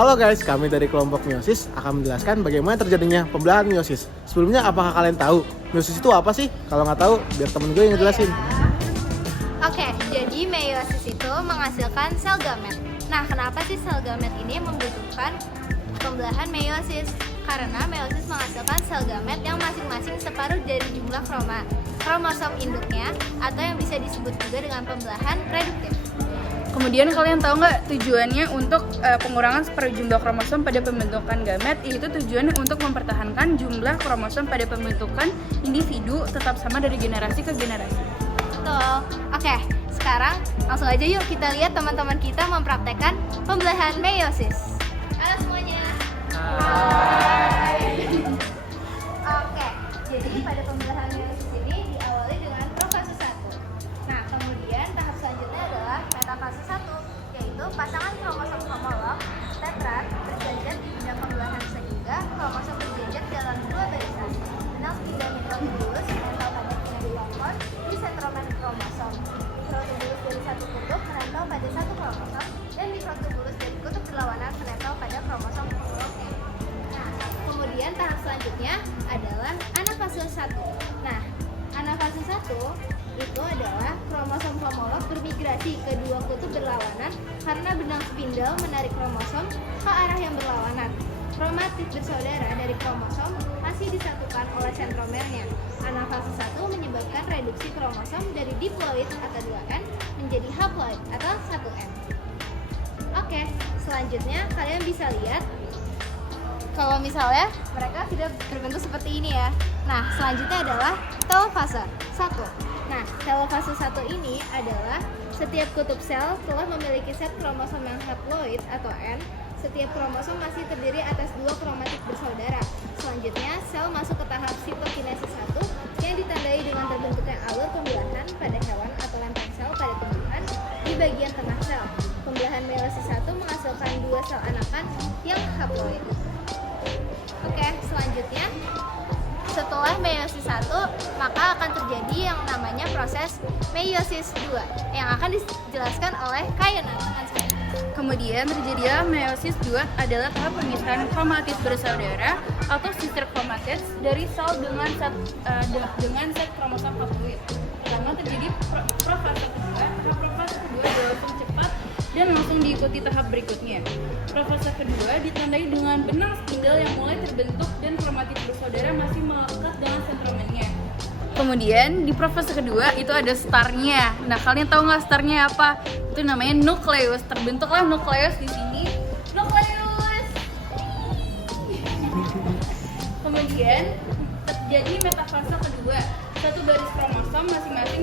Halo guys, kami dari kelompok meiosis akan menjelaskan bagaimana terjadinya pembelahan meiosis. Sebelumnya, apakah kalian tahu meiosis itu apa sih? Kalau nggak tahu, biar temen gue yang ngejelasin. Oke, jadi meiosis itu menghasilkan sel gamet. Nah, kenapa sih sel gamet ini membutuhkan pembelahan meiosis? Karena meiosis menghasilkan sel gamet yang masing-masing separuh dari jumlah kromosom induknya, atau yang bisa disebut juga dengan pembelahan reduktif. Kemudian kalian tahu nggak tujuannya untuk pengurangan separuh jumlah kromosom pada pembentukan gamet? Yaitu tujuannya untuk mempertahankan jumlah kromosom pada pembentukan individu tetap sama dari generasi ke generasi. Betul. Oke, sekarang langsung aja yuk kita lihat teman-teman kita mempraktekkan pembelahan meiosis. Halo semuanya. Hai. Oke, jadi pada pembelahan meiosis ini diawali dengan profase 1. Nah, kemudian tahap selanjutnya adalah metafase 1, yaitu pasangan kromosom homolog tetrat berjajar di bidang pembelahan sehingga kromosom berjajar dalam dua barisan. Benang spindel mikrotubulus menempel pada kinetopon di sentromer kromosom. Mikrotubulus dari satu kutub menempel pada satu kromosom dan mikrotubulus dari kutub berlawanan menempel pada kromosom homolognya. Nah, kemudian tahap selanjutnya adalah anafase 1. Nah, anafase 1 itu adalah kromosom homolog bermigrasi ke dua kutub berlawanan karena benang spindel menarik kromosom ke arah yang berlawanan. Kromatid bersaudara dari kromosom masih disatukan oleh sentromernya. Anafase 1 menyebabkan reduksi kromosom dari diploid atau 2N menjadi haploid atau 1N. Oke, selanjutnya kalian bisa lihat kalau misalnya mereka sudah berbentuk seperti ini ya. Nah, selanjutnya adalah telofase 1. Nah, telofase 1 ini adalah setiap kutub sel telah memiliki set kromosom yang haploid atau N. Setiap kromosom masih terdiri atas dua kromatid bersaudara. Selanjutnya, sel masuk ke tahap sitokinesis 1 yang ditandai dengan terbentuknya alur pembelahan pada hewan atau lempeng sel pada tumbuhan di bagian tengah sel. Pembelahan meiosis 1 menghasilkan dua sel anakan yang haploid. Oke, selanjutnya setelah meiosis 1, maka akan terjadi yang namanya proses meiosis 2 yang akan dijelaskan oleh Kayana. Kemudian terjadilah meiosis 2 adalah tahap pemisahan kromatid bersaudara atau sister chromatids dari sel dengan set kromosom haploid. Pertama terjadi profase kedua. Profase kedua berlangsung cepat dan langsung diikuti tahap berikutnya. Profase kedua ditandai dengan benang spindel yang mulai terbentuk dan kromatid bersaudara masih melekat dengan sentromernya. Kemudian di profase kedua itu ada starnya. Nah, kalian tahu nggak starnya apa? Itu namanya nukleus. Terbentuklah nukleus di sini. Nukleus. Kemudian terjadi metafase kedua. Satu baris kromosom masing-masing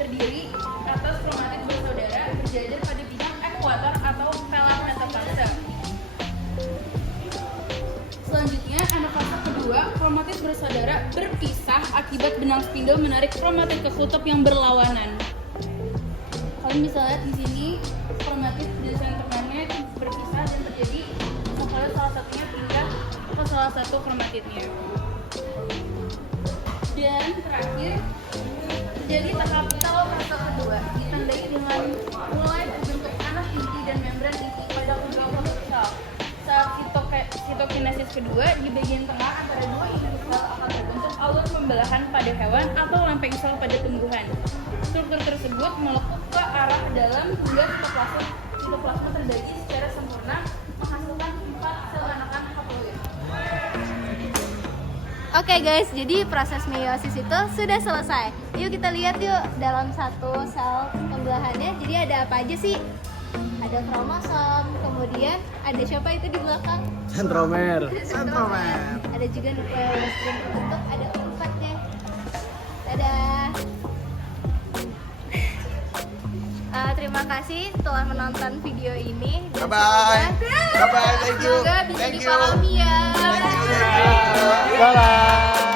terdiri atas kromatid bersaudara berjajar pada bidang ekuator atau velar metafase. Selanjutnya, anafase kedua, kromatid bersaudara berpisah akibat benang spindel menarik kromatid ke kutub yang berlawanan. Kalian bisa lihat di sini kromatid di sentromernya itu berpisah dan terjadi salah satunya pindah ke salah satu kromatidnya. Dan terakhir terjadi tahap telofase kedua ditandai dengan mulai terbentuk anak inti dan membran inti pada kedua kutub sel. Saat sitokinesis kedua, di bagian tengah antara dua induk sel akan terbentuk alur pembelahan pada hewan atau lempeng sel pada tumbuhan. Struktur tersebut melekuk ke arah dalam hingga sitoplasma terbagi secara sempurna menghasilkan 4 sel anakan haploid. Oke guys, jadi proses meiosis itu sudah selesai. Yuk kita lihat yuk dalam satu sel pembelahannya. Jadi ada apa aja sih? Ada kromosom, kemudian ada siapa itu di belakang? Sentromer. Ada juga nukleus dan terbentuk ada 4 deh. Dadah. Terima kasih telah menonton video ini. Dan Bye-bye. Bye-bye, thank you. Semoga bisa Thank you. dipahami ya. Thank you. Bye-bye.